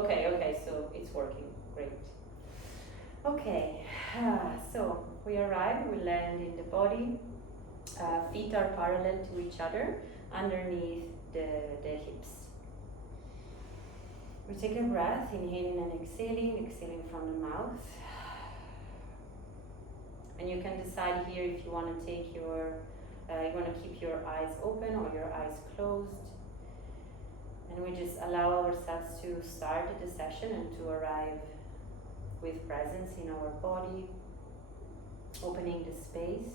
Okay, so it's working. Great. Okay, so we arrive, we land in the body. Feet are parallel to each other underneath the hips. We take a breath, inhaling and exhaling from the mouth. And you can decide here if you want to take your, you want to keep your eyes open or your eyes closed. And we just allow ourselves to start the session and to arrive with presence in our body, opening the space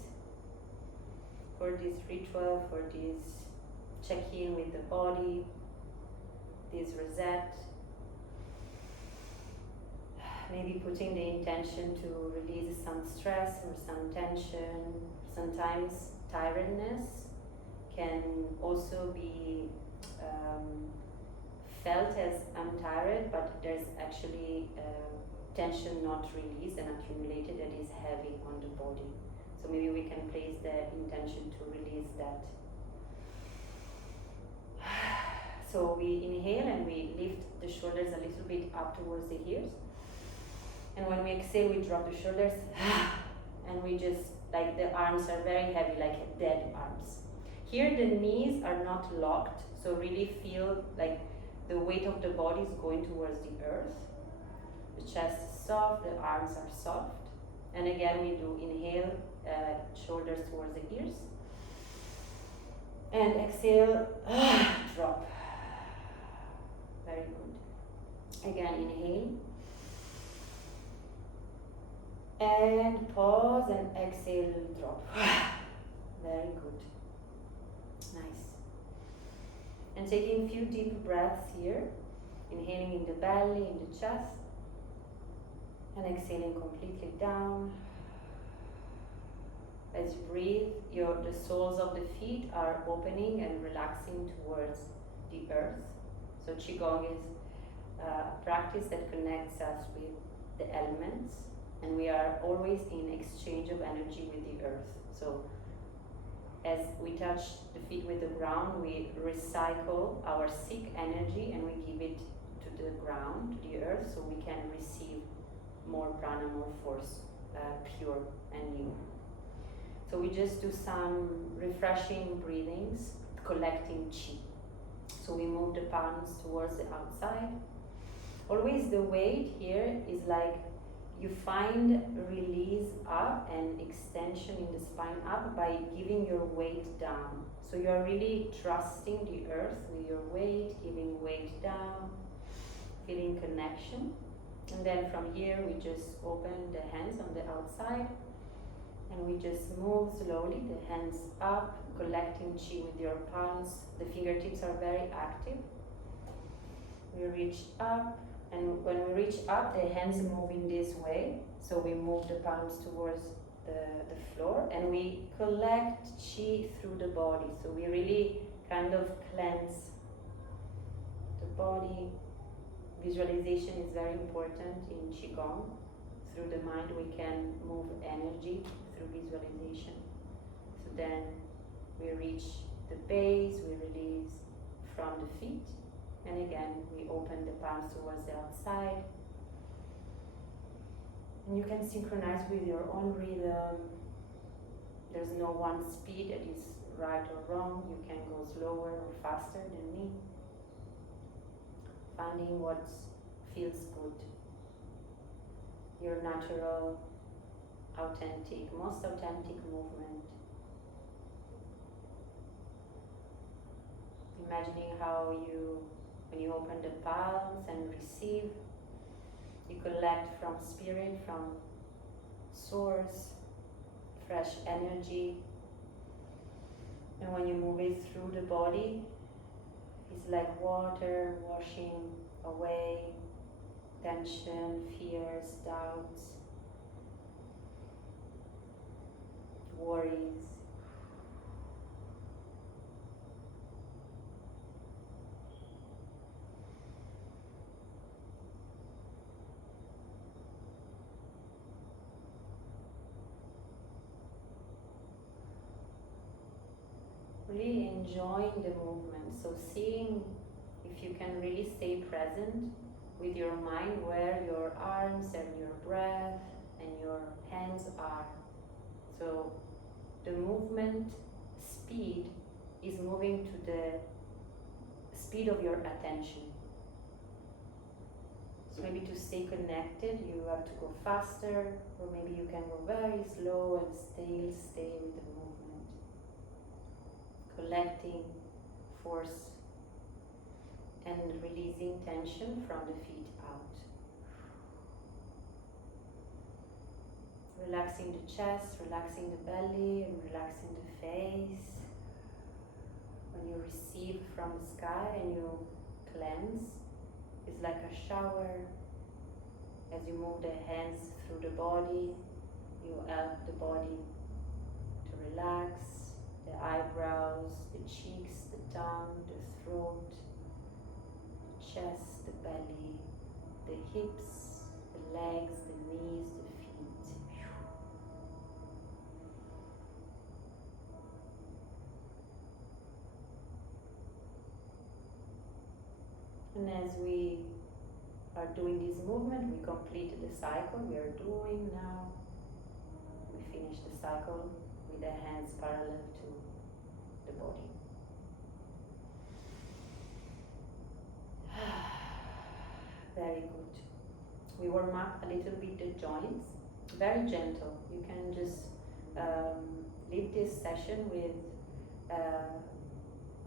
for this ritual, for this check-in with the body, this reset. Maybe putting the intention to release some stress or some tension. Sometimes tiredness can also be felt as I'm tired, but there's actually tension not released and accumulated that is heavy on the body. So maybe we can place the intention to release that. So we inhale and we lift the shoulders a little bit up towards the ears. And when we exhale, we drop the shoulders and we just, like the arms are very heavy, like dead arms. Here the knees are not locked, so really feel like the weight of the body is going towards the earth. The chest is soft, the arms are soft. And again, we do inhale, shoulders towards the ears. And exhale, drop. Very good. Again, inhale. And pause and exhale, drop. Very good. Nice. And taking a few deep breaths here. Inhaling in the belly, in the chest. And exhaling completely down. As you breathe, the soles of the feet are opening and relaxing towards the earth. So Qigong is a practice that connects us with the elements. And we are always in exchange of energy with the earth. So as we touch the feet with the ground, we recycle our sick energy and we give it to the ground, to the earth, so we can receive more prana, more force, pure and new. So we just do some refreshing breathings, collecting chi. So we move the palms towards the outside. Always the weight here is like you find release up and extension in the spine up by giving your weight down. So you are really trusting the earth with your weight, giving weight down, feeling connection. And then from here we just open the hands on the outside and we just move slowly, the hands up, collecting chi with your palms. The fingertips are very active. We reach up. And when we reach up, the hands move in this way. So we move the palms towards the floor and we collect chi through the body. So we really kind of cleanse the body. Visualization is very important in Qigong. Through the mind we can move energy through visualization. So then we reach the base, we release from the feet. And again, we open the palms towards the outside. And you can synchronize with your own rhythm. There's no one speed that is right or wrong. You can go slower or faster than me. Finding what feels good. Your natural, authentic, most authentic movement. Imagining how when you open the palms and receive, you collect from spirit, from source, fresh energy. And when you move it through the body, it's like water washing away tension, fears, doubts, worries. Really enjoying the movement, so seeing if you can really stay present with your mind where your arms and your breath and your hands are. So the movement speed is moving to the speed of your attention. So maybe to stay connected, you have to go faster, or maybe you can go very slow and stay with the movement. Collecting force and releasing tension from the feet out. Relaxing the chest, relaxing the belly, and relaxing the face. When you receive from the sky and you cleanse, it's like a shower. As you move the hands through the body, you help the body to relax, the eyebrows, the cheeks, the tongue, the throat, the chest, the belly, the hips, the legs, the knees, the feet. And as we are doing this movement, we completed the cycle we are doing now. We finish the cycle with the hands parallel to the body. Very good. We warm up a little bit the joints, very gentle. You can just leave this session with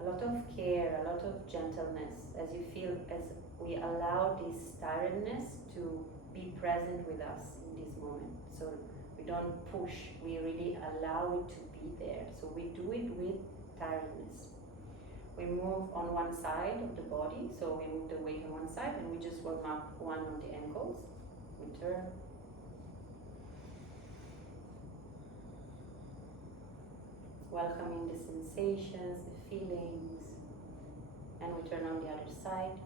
a lot of care, a lot of gentleness, as you feel, as we allow this tiredness to be present with us in this moment. So we don't push, we really allow it to be there. So we do it with tiredness. We move on one side of the body, so we move the weight on one side and we just warm up one of the ankles. We turn. Welcoming the sensations, the feelings, and we turn on the other side.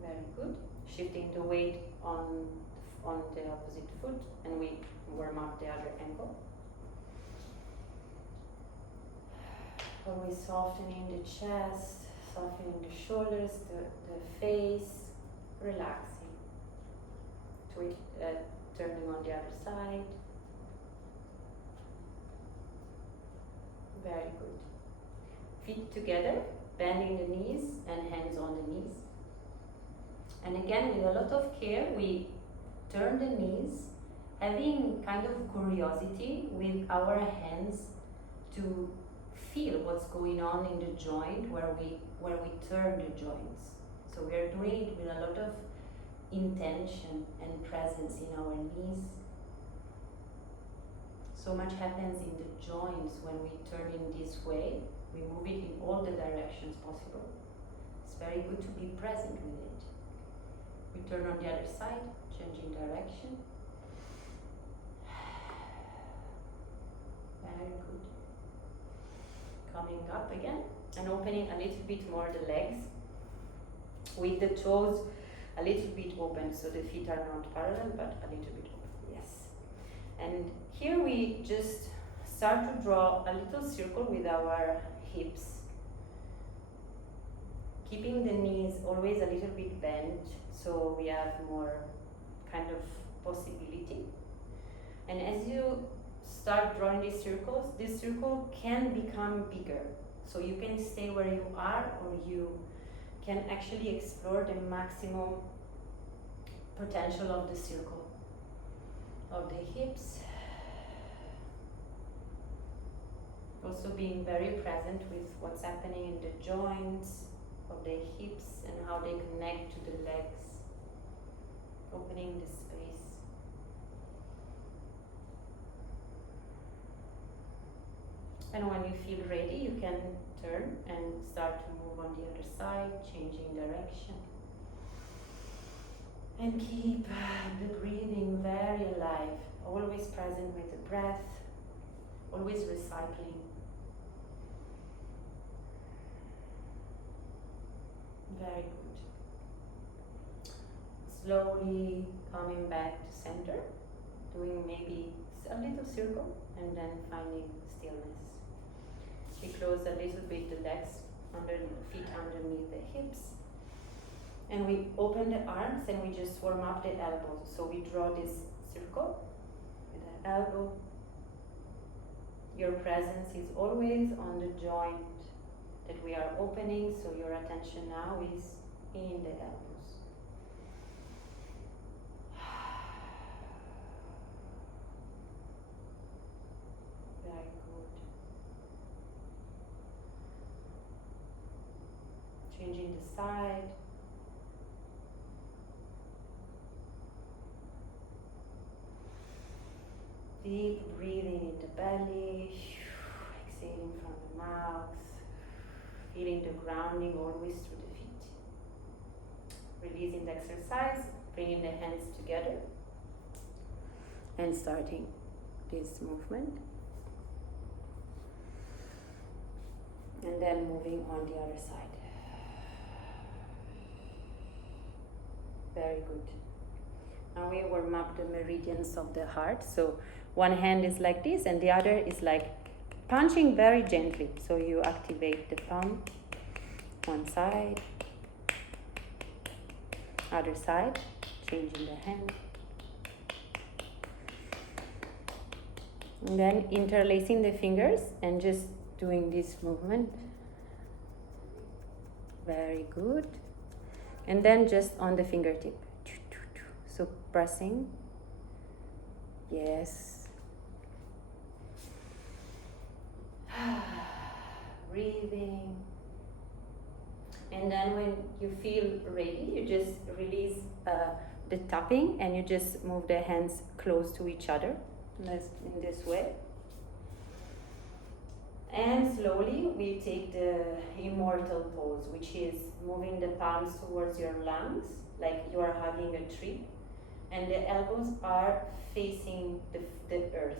Very good. Shifting the weight on the opposite foot, and we warm up the other ankle. Always softening the chest, softening the shoulders, the face, relaxing. Turning on the other side. Very good. Feet together, bending the knees and hands on the knees. And again, with a lot of care, we turn the knees, having kind of curiosity with our hands to feel what's going on in the joint where we turn the joints. So we are doing it with a lot of intention and presence in our knees. So much happens in the joints when we turn in this way. We move it in all the directions possible. It's very good to be present with it. We turn on the other side, changing direction. Very good. Coming up again and opening a little bit more the legs with the toes a little bit open, so the feet are not parallel but a little bit open. Yes. And here we just start to draw a little circle with our hips, keeping the knees always a little bit bent so we have more kind of possibility. And as you start drawing these circles, this circle can become bigger. So you can stay where you are, or you can actually explore the maximum potential of the circle, of the hips. Also being very present with what's happening in the joints of the hips and how they connect to the legs, opening the space. And when you feel ready, you can turn and start to move on the other side, changing direction. And keep the breathing very alive, always present with the breath, always recycling. Very good. Slowly coming back to center, doing maybe a little circle and then finding stillness. We close a little bit the legs, feet underneath the hips. And we open the arms and we just warm up the elbows. So we draw this circle with the elbow. Your presence is always on the joint that we are opening, so your attention now is in the elbows. Very good. Changing the side. Deep breathing in the belly, exhaling from the mouth, feeling the grounding always through the feet. Releasing the exercise, bringing the hands together, and starting this movement. And then moving on the other side. Very good. Now we warm up the meridians of the heart. So one hand is like this and the other is like punching very gently. So you activate the palm, one side, other side, changing the hand. And then interlacing the fingers and just doing this movement. Very good. And then just on the fingertip. So pressing. Yes. Breathing. And then when you feel ready, you just release the tapping and you just move the hands close to each other in this way. And slowly we take the immortal pose, which is moving the palms towards your lungs, like you are hugging a tree, and the elbows are facing the earth.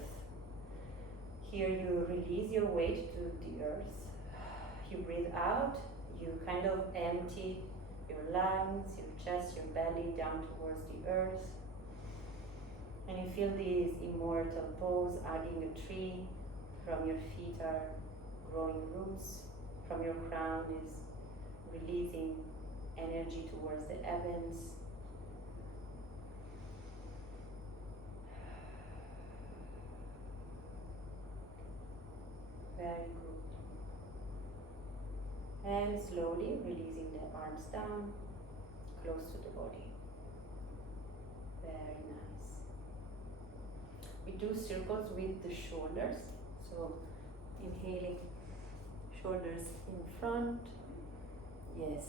Here you release your weight to the earth. You breathe out, you kind of empty your lungs, your chest, your belly down towards the earth. And you feel this immortal pose, hugging a tree. From your feet are growing roots. From your crown is releasing energy towards the heavens. Very good. And slowly releasing the arms down, close to the body. Very nice. We do circles with the shoulders. So inhaling, shoulders in front. Yes.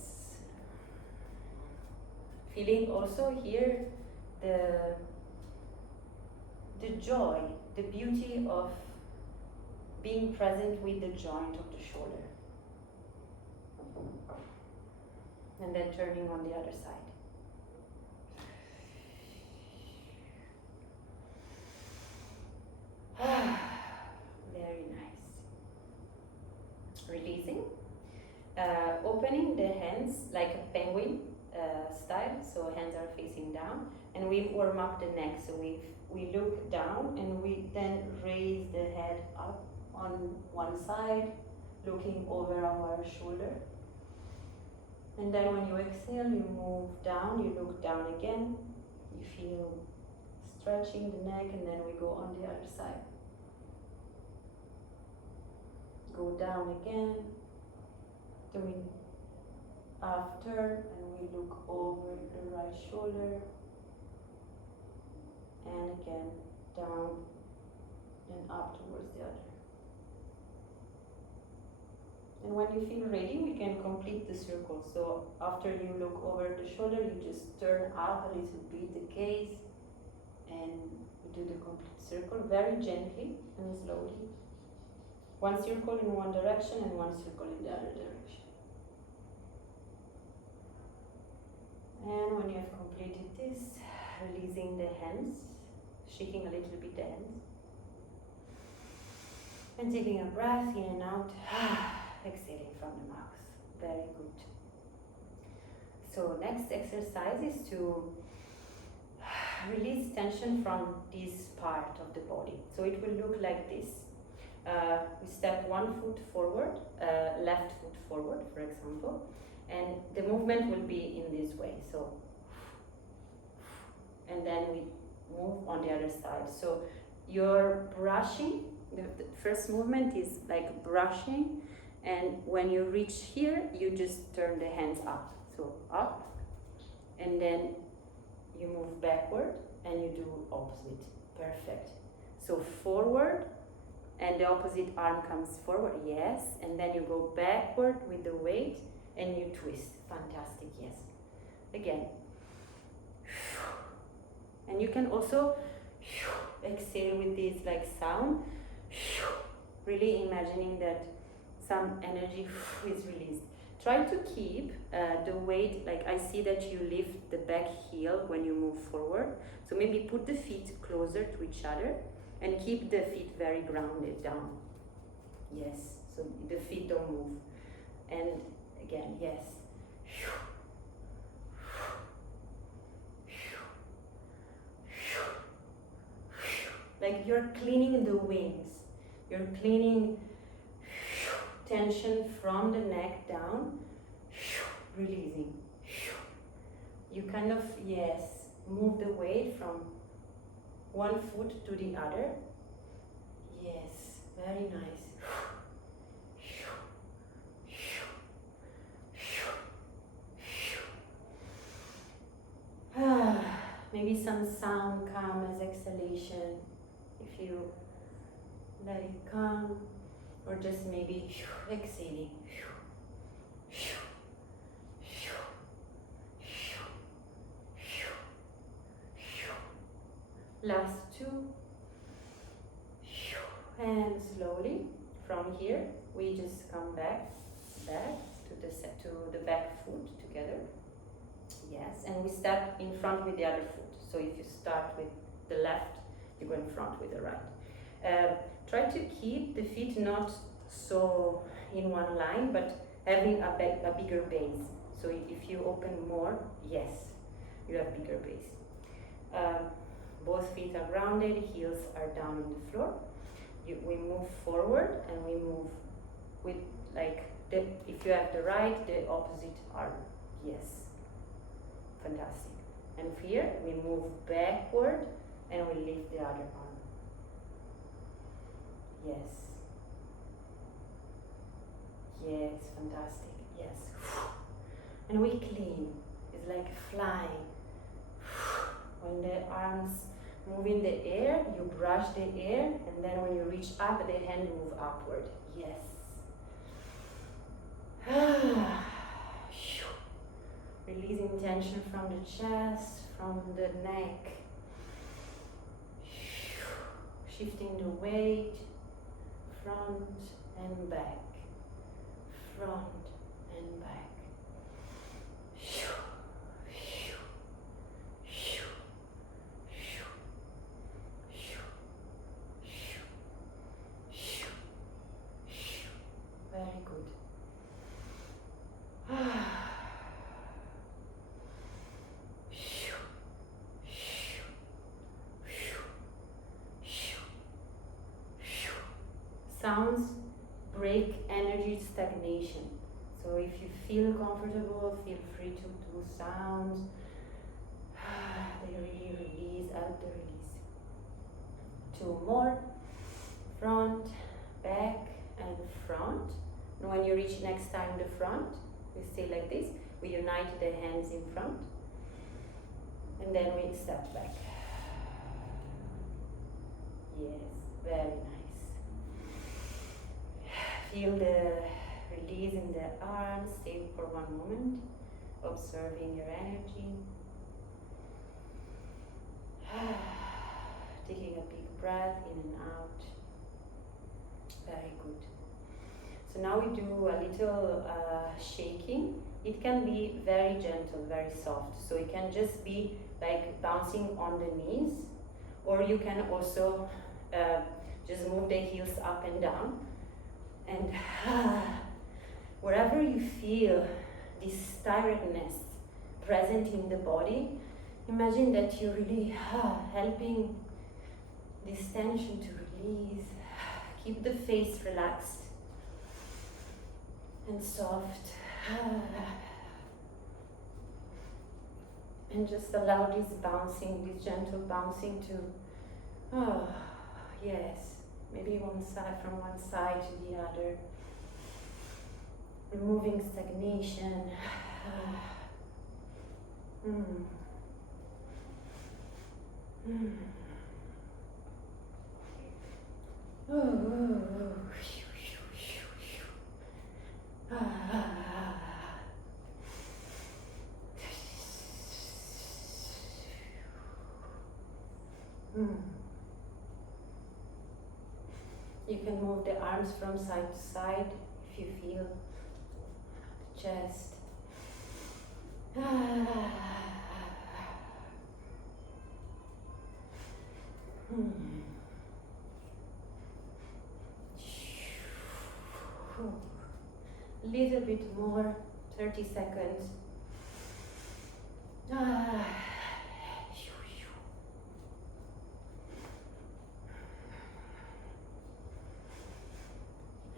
Feeling also here the joy, the beauty of being present with the joint of the shoulder. And then turning on the other side. Very nice. Releasing. Opening the hands like a penguin style, so hands are facing down, and we warm up the neck. So we look down and we then raise the head up on one side, looking over our shoulder. And then when you exhale, you move down, you look down again, you feel stretching the neck, and then we go on the other side. Go down again, doing after, and we look over the right shoulder, and again down and up towards the other. And when you feel ready, we can complete the circle. So after you look over the shoulder, you just turn up a little bit the gaze, and we do the complete circle very gently and slowly. One circle in one direction and one circle in the other direction. And when you have completed this, releasing the hands, shaking a little bit the hands, and taking a breath in and out, exhaling from the mouth. Very good. So next exercise is to release tension from this part of the body. So it will look like this. We step one foot forward, left foot forward, for example, and the movement will be in this way. So, and then we move on the other side. So you're brushing. The first movement is like brushing, and when you reach here, you just turn the hands up. So up, and then you move backward, and you do opposite. Perfect. So forward, and the opposite arm comes forward, yes, and then you go backward with the weight, and you twist. Fantastic, yes. Again. And you can also exhale with this like sound, really imagining that some energy is released. Try to keep the weight, like I see that you lift the back heel when you move forward. So maybe put the feet closer to each other and keep the feet very grounded down. Yes, so the feet don't move. And again, yes. Like you're cleaning the wings. You're cleaning tension from the neck down, releasing. You kind of, yes, move the weight from one foot to the other. Yes, very nice. Maybe some sound come as exhalation if you let it come, or just maybe exhaling. Last two. And slowly from here we just come back to the back foot together. Yes, and we step in front with the other foot. So if you start with the left, you go in front with the right. Try to keep the feet not so in one line, but having a bigger base. So if you open more, yes, you have bigger base. Both feet are grounded, heels are down on the floor. We move forward, and we move with like if you have the right, the opposite arm. Yes. Fantastic. And here we move backward and we lift the other arm. Yes. Yes, fantastic. Yes. And we clean. It's like flying. When the arms move in the air, you brush the air, and then when you reach up, the hand move upward. Yes. Releasing tension from the chest, from the neck. Shifting the weight, front and back, front and back. Very good. Sounds break energy stagnation. So if you feel comfortable, feel free to do sounds. They really release, out the release. Two more. Front, back, and front. And when you reach next time the front, we stay like this. We unite the hands in front. And then we step back. Yes, very nice. Feel the release in the arms. Stay for one moment, observing your energy. Taking a big breath in and out. Very good. So now we do a little shaking. It can be very gentle, very soft. So it can just be like bouncing on the knees, or you can also just move the heels up and down. And wherever you feel this tiredness present in the body, imagine that you're really helping this tension to release, Keep the face relaxed and soft. And just allow this bouncing, this gentle bouncing to, oh, yes, maybe one side, from one side to the other. Removing stagnation. You can move the arms from side to side if you feel the chest. Little bit more, 30 seconds.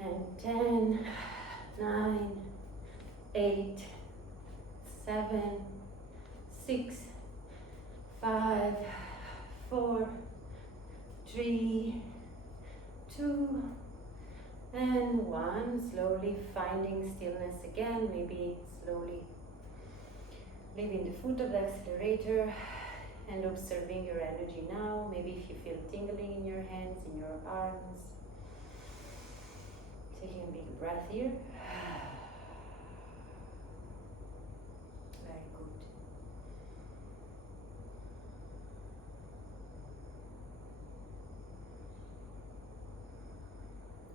And 10, 9, 8, 7, 6, 5, 4, 3, 2, and 1. Slowly finding stillness again, maybe slowly leaving the foot of the accelerator and observing your energy now. Maybe if you feel tingling in your hands, in your arms. Taking a big breath here. Very good.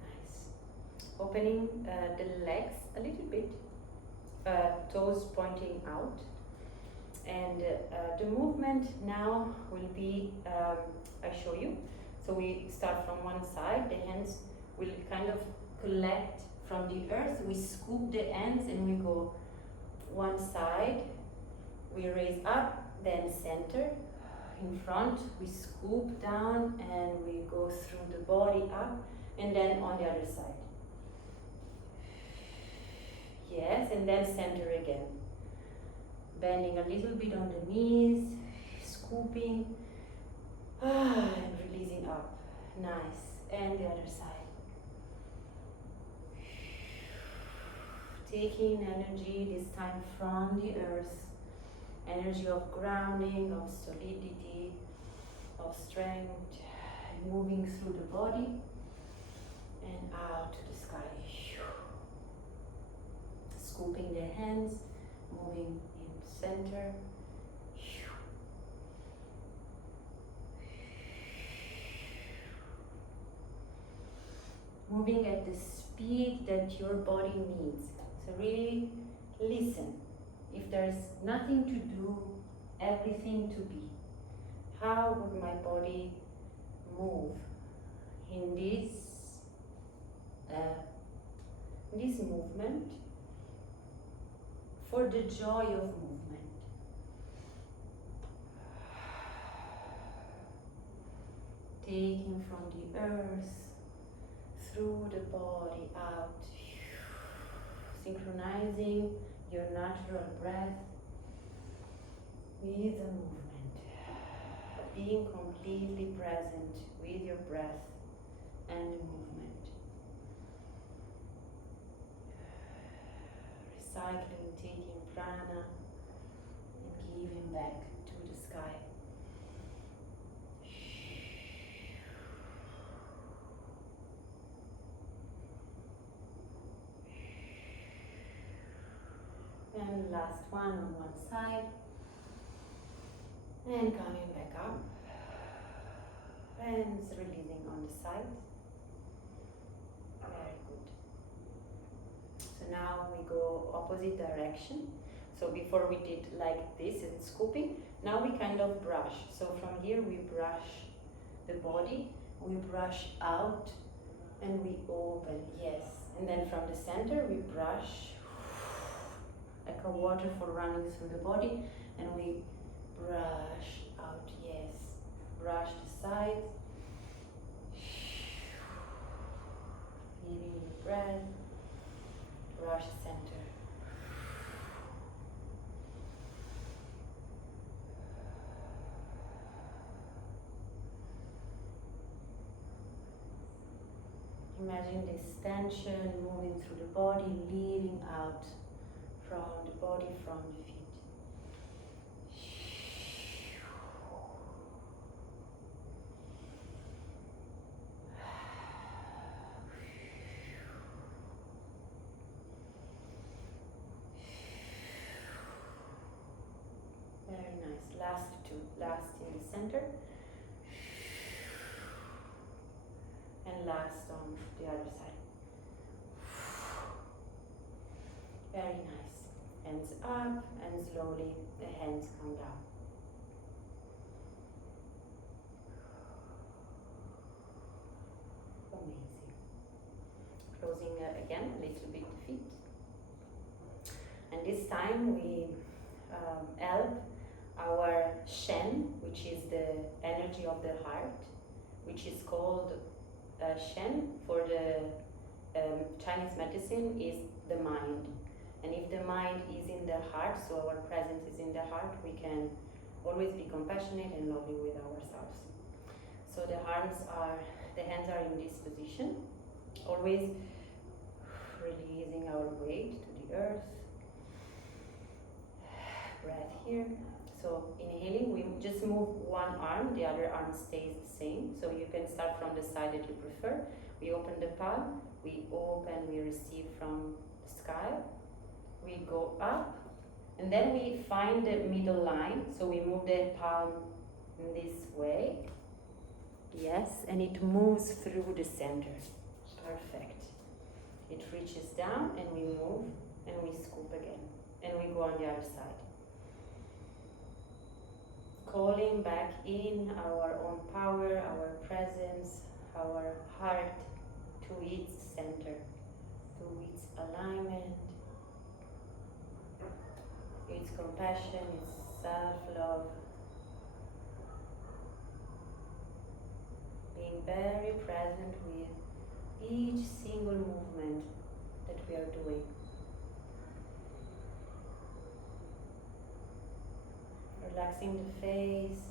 Nice. Opening the legs a little bit, toes pointing out. And the movement now will be, I show you. So we start from one side, the hands will kind of collect from the earth. We scoop the ends and we go one side, we raise up, then center, in front, we scoop down and we go through the body up, and then on the other side. Yes, and then center again. Bending a little bit on the knees, scooping, and releasing up. Nice. And the other side. Taking energy, this time from the earth. Energy of grounding, of solidity, of strength. Moving through the body and out to the sky. Scooping the hands, moving in center. Moving at the speed that your body needs. So really listen. If there's nothing to do, everything to be, how would my body move in this movement for the joy of movement? Taking from the earth through the body out, synchronizing your natural breath with the movement, being completely present with your breath and the movement. Recycling, taking prana and giving back to the sky. And last one on one side. And coming back up. And releasing on the side. Very good. So now we go opposite direction. So before we did like this and scooping, now we kind of brush. So from here we brush the body, we brush out and we open, yes. And then from the center we brush like a waterfall running through the body, and we brush out, yes. Brush the sides. Leading the breath, rush center. Imagine this tension moving through the body, leading out from the body, from the feet. Very nice. Last two. Last in the center. And last on the other side. Very nice. Hands up and slowly the hands come down. Amazing. Closing again a little bit the feet. And this time we help our Shen, which is the energy of the heart, which is called Shen for the Chinese medicine, is the mind. And if the mind is in the heart, so our presence is in the heart, we can always be compassionate and loving with ourselves. So the hands are in this position, always releasing our weight to the earth. Breath here. So inhaling, we just move one arm, the other arm stays the same. So you can start from the side that you prefer. We open the palm, we open, we receive from the sky. We go up, and then we find the middle line. So we move the palm in this way. Yes, and it moves through the center. Perfect. It reaches down, and we move, and we scoop again. And we go on the other side. Calling back in our own power, our presence, our heart to its center, to its alignment, its compassion, its self-love. Being very present with each single movement that we are doing. Relaxing the face,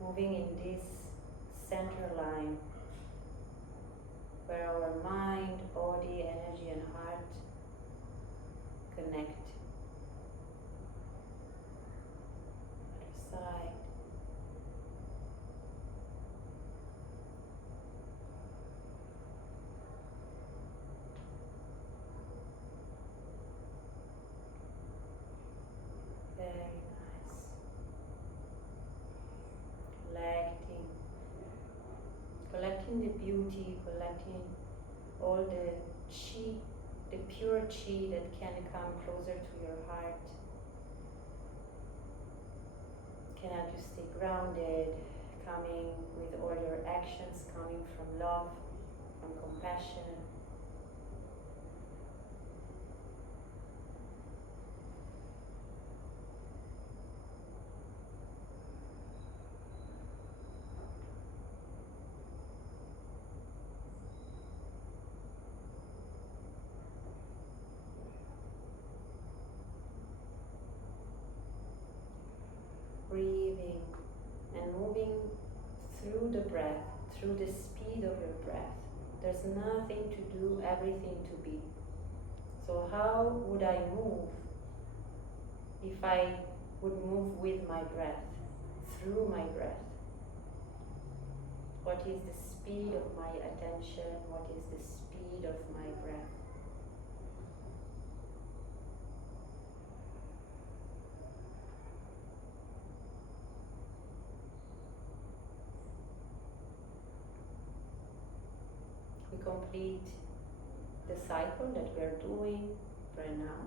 moving in this center line where our mind, body, energy and heart connect. Other side. Very nice. Collecting the beauty, collecting all the chi, the pure chi that can come closer to your heart. Can help you stay grounded, coming with all your actions, coming from love, from compassion. Breathing and moving through the breath, through the speed of your breath. There's nothing to do, everything to be. So how would I move if I would move with my breath, through my breath? What is the speed of my attention? What is the speed of my breath? We complete the cycle that we are doing right now.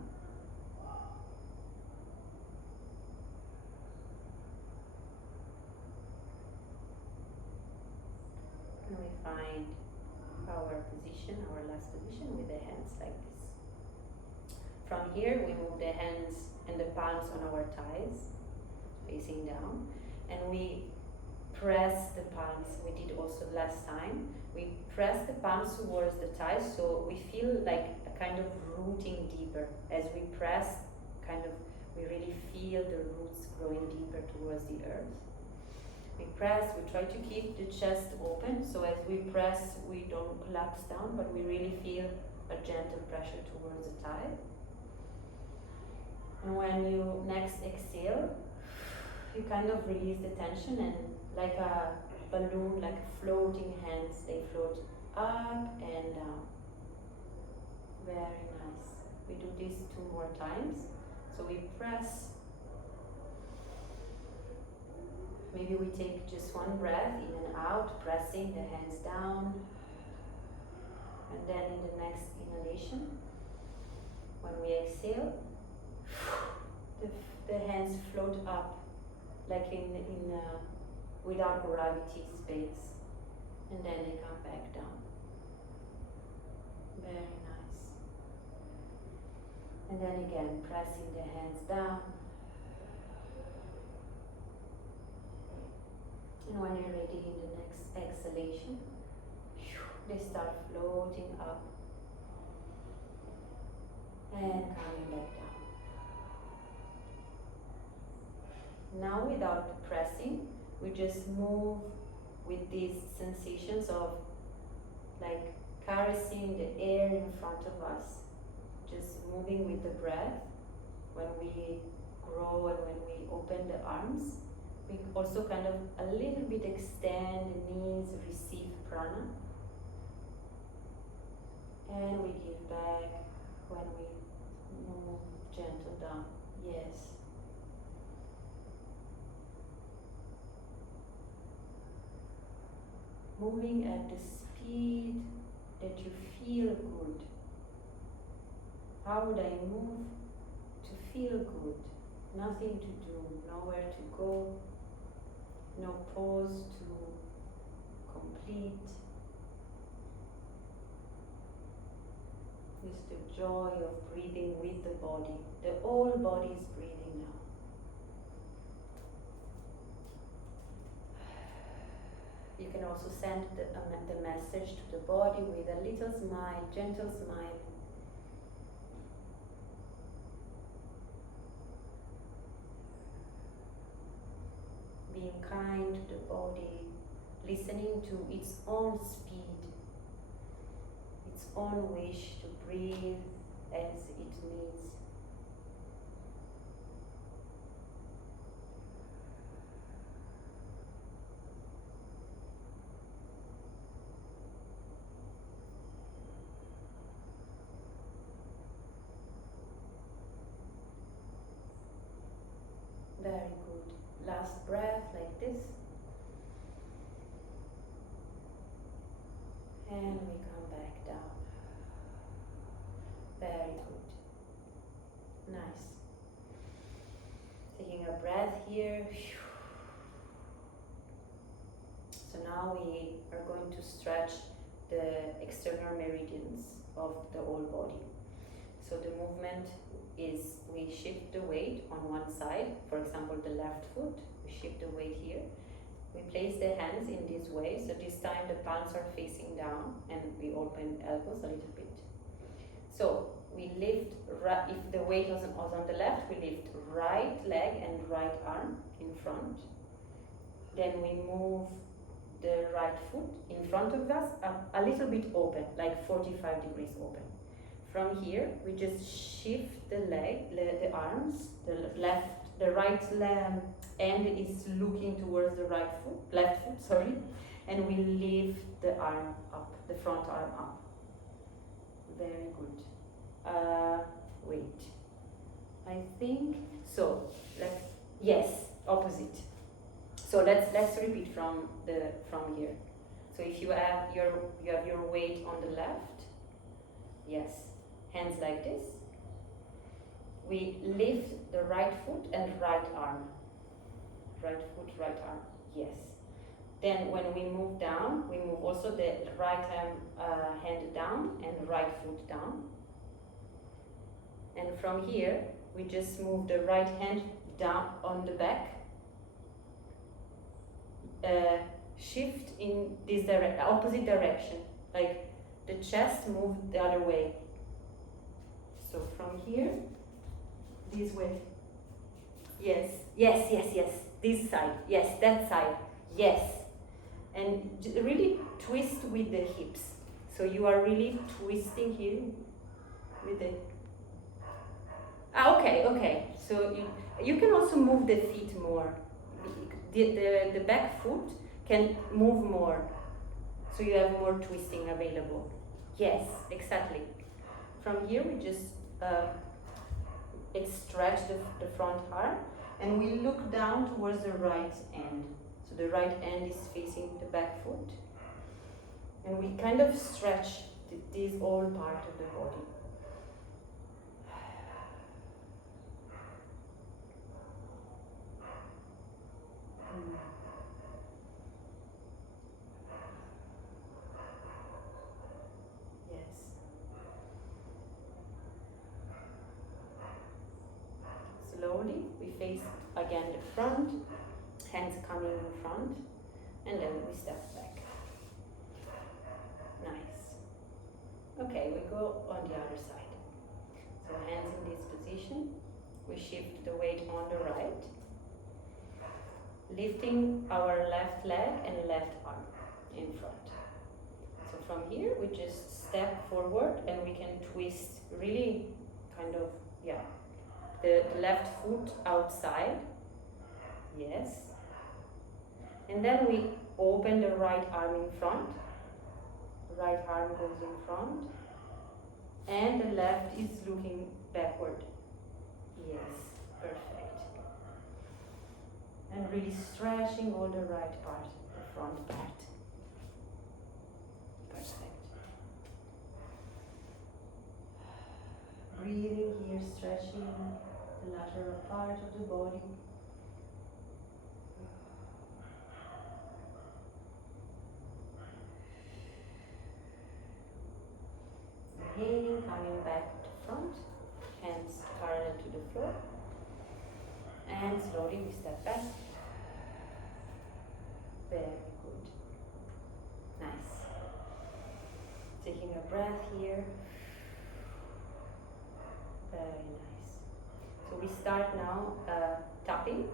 And we find our position, our last position with the hands like this. From here we move the hands and the palms on our thighs, facing down, and we press the palms. We did also last time. We press the palms towards the thighs, so we feel like a kind of rooting deeper. As we press, kind of, we really feel the roots growing deeper towards the earth. We press, we try to keep the chest open, so as we press, we don't collapse down, but we really feel a gentle pressure towards the thigh. And when you next exhale, you kind of release the tension, and like a balloon, like floating hands, they float up and down. Very nice. We do this 2 more times. So we press. Maybe we take just 1 breath in and out, pressing the hands down. And then in the next inhalation, when we exhale, the hands float up like in without gravity space, and then they come back down. Very nice. And then again, pressing the hands down. And when you're ready in the next exhalation, they start floating up and coming back down. Now without pressing, we just move with these sensations of like caressing the air in front of us, just moving with the breath. When we grow and when we open the arms, we also kind of a little bit extend the knees, receive prana, and we give back when we move gentle down. Yes. Moving at the speed that you feel good. How would I move to feel good? Nothing to do, nowhere to go, no pause to complete. Just the joy of breathing with the body. The whole body is breathing now. You can also send the message to the body with a little smile, gentle smile. Being kind to the body, listening to its own speed, its own wish to breathe as it needs. Very good. Last breath like this. And we come back down. Very good. Nice. Taking a breath here. So now we are going to stretch the external meridians of the whole body. So the movement is we shift the weight on one side, for example the left foot, we shift the weight here. We place the hands in this way, so this time the palms are facing down and we open elbows a little bit. So we lift, if the weight was on the left, we lift right leg and right arm in front. Then we move the right foot in front of us, a little bit open, like 45 degrees open. From here, we just shift the leg, the arms, the right end is looking towards the left foot, sorry, and we lift the arm up, the front arm up. Very good. Wait. I think so. Yes, opposite. So let's repeat from here. So if you have your weight on the left, yes. Hands like this. We lift the right foot and right arm. Right foot, right arm. Yes. Then when we move down, we move also the right hand down and right foot down. And from here, we just move the right hand down on the back. shift in this opposite direction, like the chest moved the other way. So from here, this way. Yes, yes, yes, yes. This side, yes, that side, yes. And really twist with the hips. So you are really twisting here with the. Okay, okay. So you can also move the feet more. The back foot can move more. So you have more twisting available. Yes, exactly. From here we just stretch the front arm and we look down towards the right end. So the right end is facing the back foot. And we kind of stretch this whole part of the body. Yes. Slowly, we face again the front, hands coming in front, and then we step back. Nice. Okay, we go on the other side. So hands in this position, we shift the weight on the right, lifting our left leg and left arm in front. So from here, we just step forward and we can twist really kind of, yeah, the left foot outside. Yes. And then we open the right arm in front. Right arm goes in front. And the left is looking backward. Yes, perfect. And really stretching all the right part, the front part. Perfect. Breathing here, stretching the lateral part of the body. Inhaling, coming back to front, hands parallel to the floor. And slowly we step back. Very good. Nice. Taking a breath here. Very nice. So we start now tapping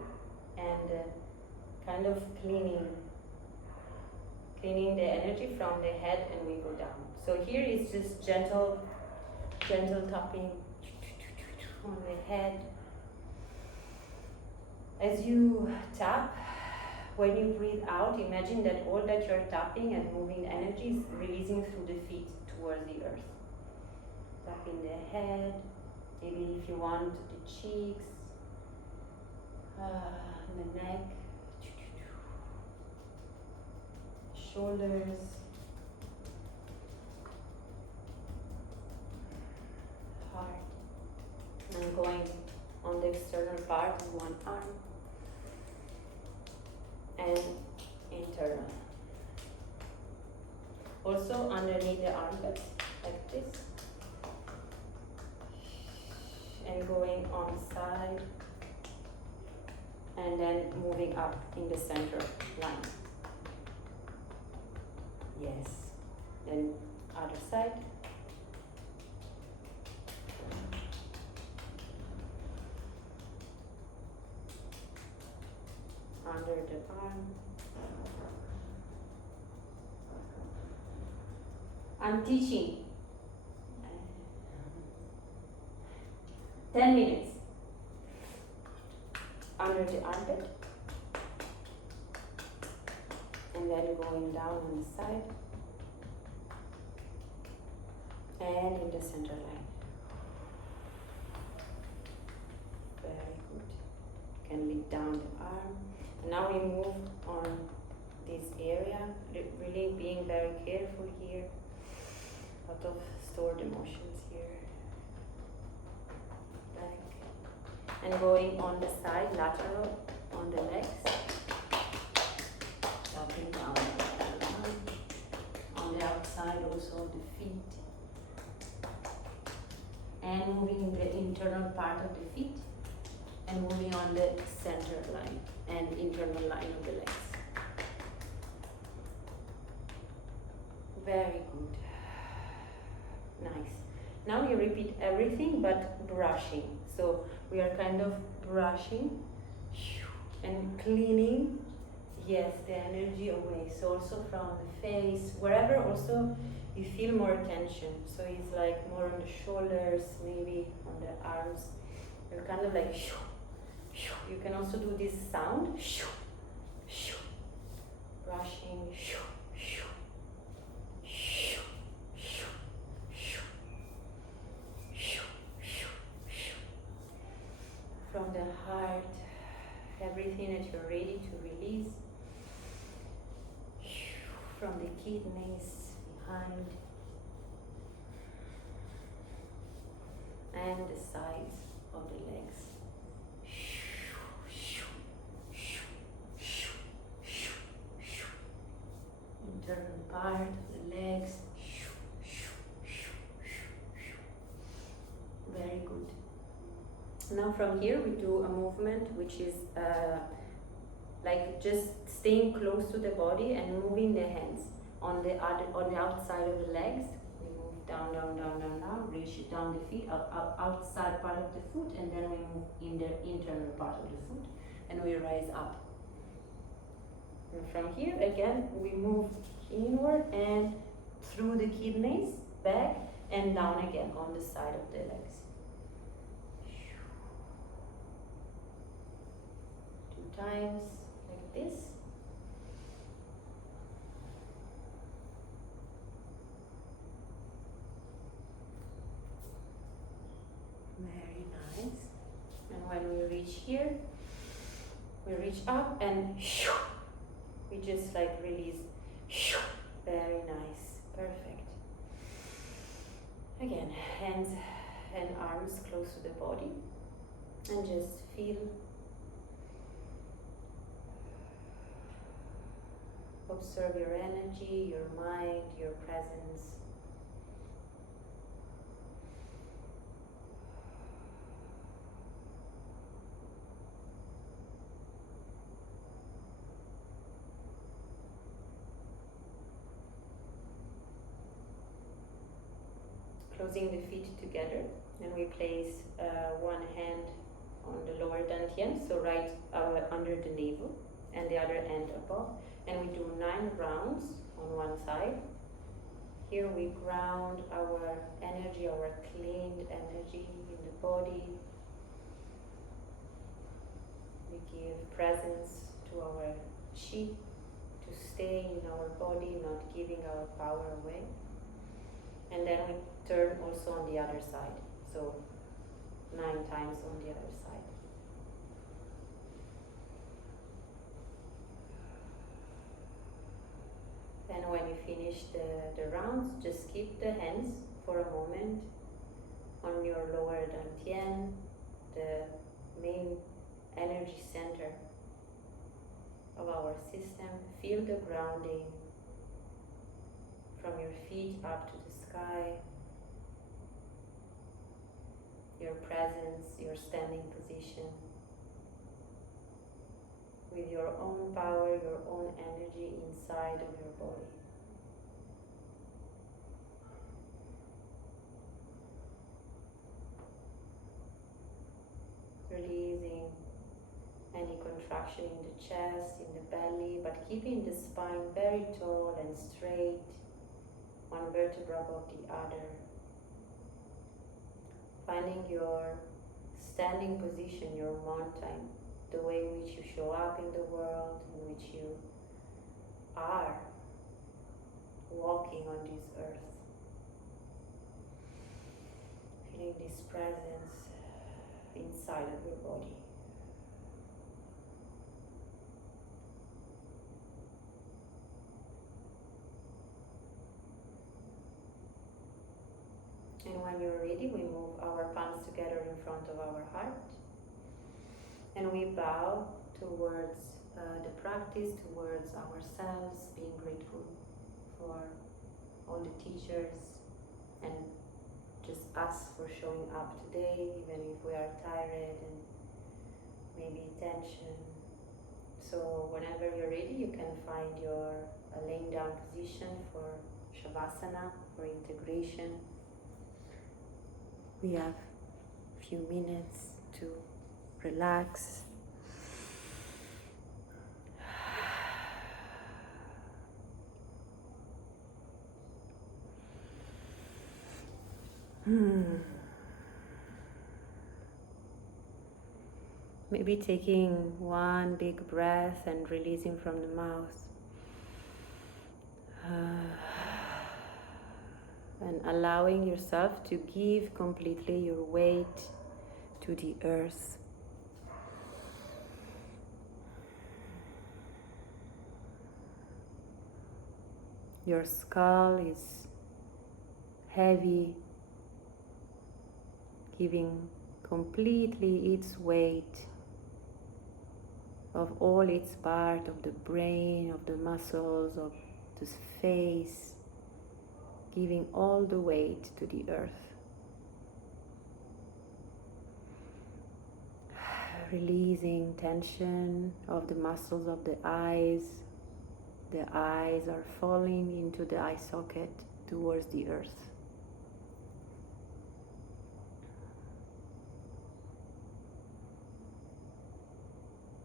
and kind of cleaning the energy from the head, and we go down. So here is just gentle tapping on the head. As you tap, when you breathe out, imagine that all that you're tapping and moving energy is releasing through the feet towards the earth. Tapping the head, maybe if you want the cheeks, the neck, shoulders, heart, and going on the external part with one arm and internal. Also underneath the armpits, like this, and going on the side, and then moving up in the center line. Yes. Then other side. Under the arm. I'm teaching. 10 minutes. Under the armpit. And then going down on the side. And in the center line. Very good. You can lift down the arm. And now we move on this area, really being very careful here. A lot of stored emotions here. Back. And going on the side, lateral, on the legs. Tapping down the arm. On the outside also the feet. And moving the internal part of the feet. And moving on the center line and internal line of the legs. Very good. Nice. Now you repeat everything but brushing. So we are kind of brushing and cleaning, yes, the energy away. So also from the face, wherever also you feel more tension. So it's like more on the shoulders, maybe on the arms. You're kind of like you can also do this sound, brushing, from the heart, everything that you're ready to release, from the kidneys behind, and the sides of the legs. Internal part of the legs. Very good. Now from here we do a movement which is like just staying close to the body and moving the hands on the outside of the legs. We move down, down, down, down, down, reach it down the feet, outside part of the foot, and then we move in the internal part of the foot, and we rise up. And from here again we move inward and through the kidneys, back and down again on the side of the legs. 2 times like this. Very nice. And when we reach here, we reach up and we just like release. Very nice. Perfect. Again, hands and arms close to the body and just feel. Observe your energy, your mind, your presence. Closing the feet together, and we place one hand on the lower dantian, so right under the navel, and the other hand above. And we do 9 rounds on one side. Here we ground our energy, our cleaned energy in the body. We give presence to our chi to stay in our body, not giving our power away. And then we turn also on the other side, so 9 times on the other side. And when you finish the rounds, just keep the hands for a moment on your lower dantian, the main energy center of our system. Feel the grounding from your feet up to the sky, your presence, your standing position, with your own power, your own energy inside of your body. Releasing any contraction in the chest, in the belly, but keeping the spine very tall and straight, one vertebra above the other. Finding your standing position, your mountain, the way in which you show up in the world, in which you are walking on this earth. Feeling this presence inside of your body. And when you're ready, we move our palms together in front of our heart. And we bow towards the practice, towards ourselves, being grateful for all the teachers and just us for showing up today, even if we are tired and maybe tension. So whenever you're ready, you can find your laying down position for Shavasana or integration. We have a few minutes to relax. Maybe taking one big breath and releasing from the mouth. And allowing yourself to give completely your weight to the earth. Your skull is heavy, giving completely its weight of all its part of the brain, of the muscles, of the face, giving all the weight to the earth. Releasing tension of the muscles of the eyes. The eyes are falling into the eye socket towards the earth.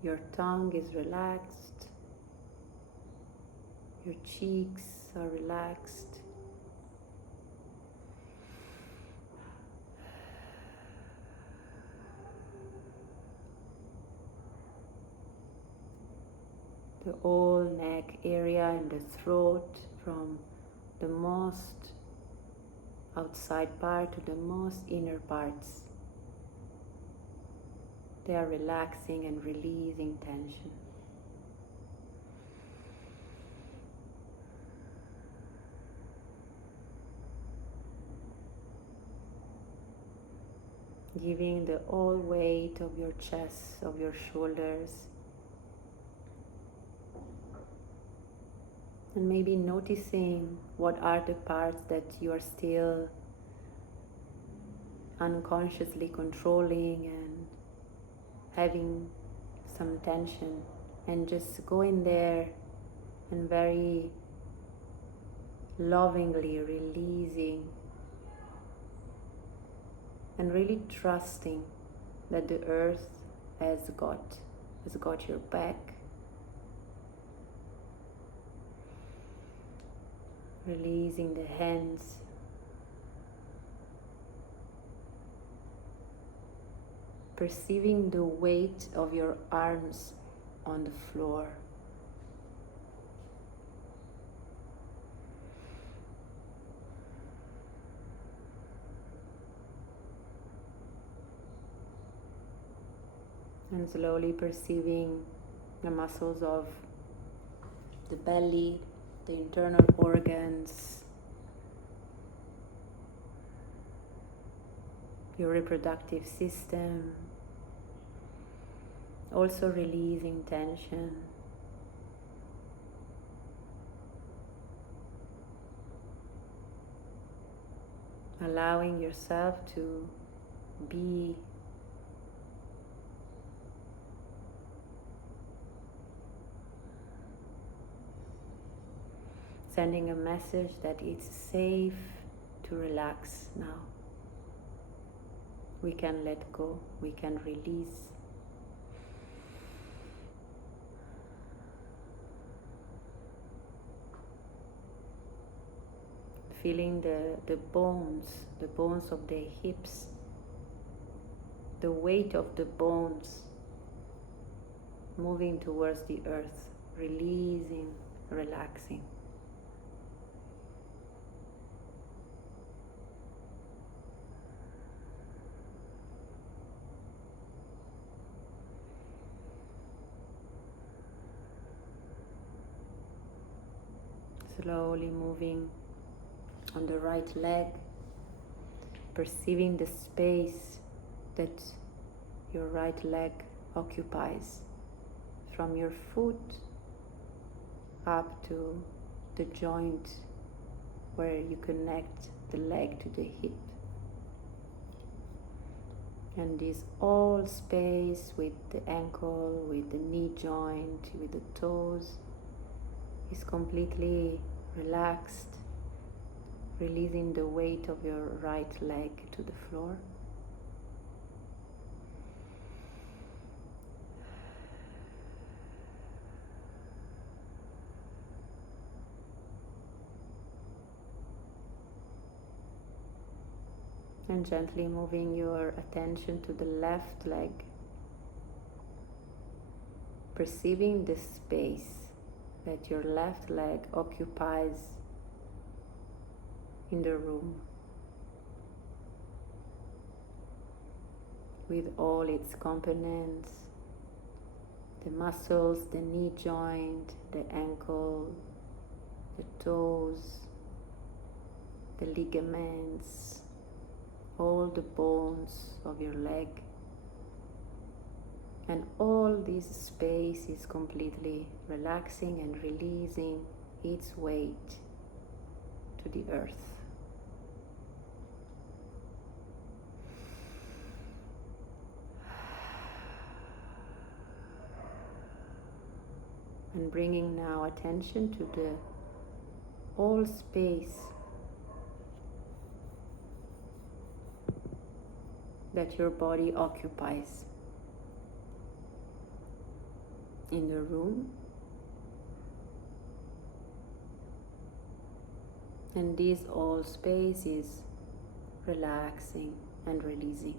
Your tongue is relaxed. Your cheeks are relaxed. The whole neck area and the throat, from the most outside part to the most inner parts. They are relaxing and releasing tension. Giving the whole weight of your chest, of your shoulders. And maybe noticing what are the parts that you are still unconsciously controlling and having some tension, and just go in there and very lovingly releasing and really trusting that the earth has got your back. Releasing the hands. Perceiving the weight of your arms on the floor. And slowly perceiving the muscles of the belly, the internal organs, your reproductive system, also releasing tension. Allowing yourself to be sending a message that it's safe to relax now. We can let go, we can release. Feeling the bones of the hips, the weight of the bones moving towards the earth, releasing, relaxing. Slowly moving on the right leg, perceiving the space that your right leg occupies from your foot up to the joint where you connect the leg to the hip. And this all space with the ankle, with the knee joint, with the toes is completely relaxed releasing the weight of your right leg to the floor. And gently moving your attention to the left leg, perceiving the space that your left leg occupies in the room, with all its components, the muscles, the knee joint, the ankle, the toes, the ligaments, all the bones of your leg. And all this space is completely relaxing and releasing its weight to the earth. And bringing now attention to the whole space that your body occupies in the room. And this whole space is relaxing and releasing.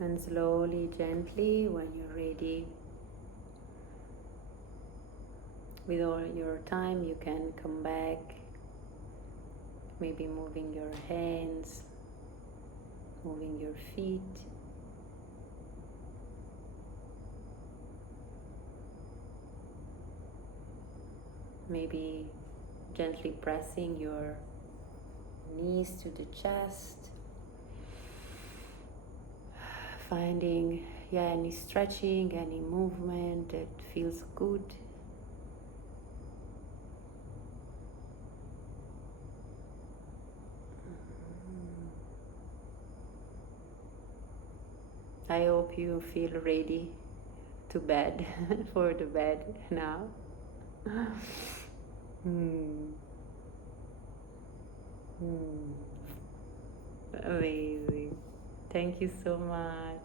And slowly, gently, when you're ready, with all your time, you can come back, maybe moving your hands, moving your feet. Maybe gently pressing your knees to the chest. Finding any stretching, any movement that feels good. I hope you feel ready to bed, for the bed now. Amazing. Thank you so much.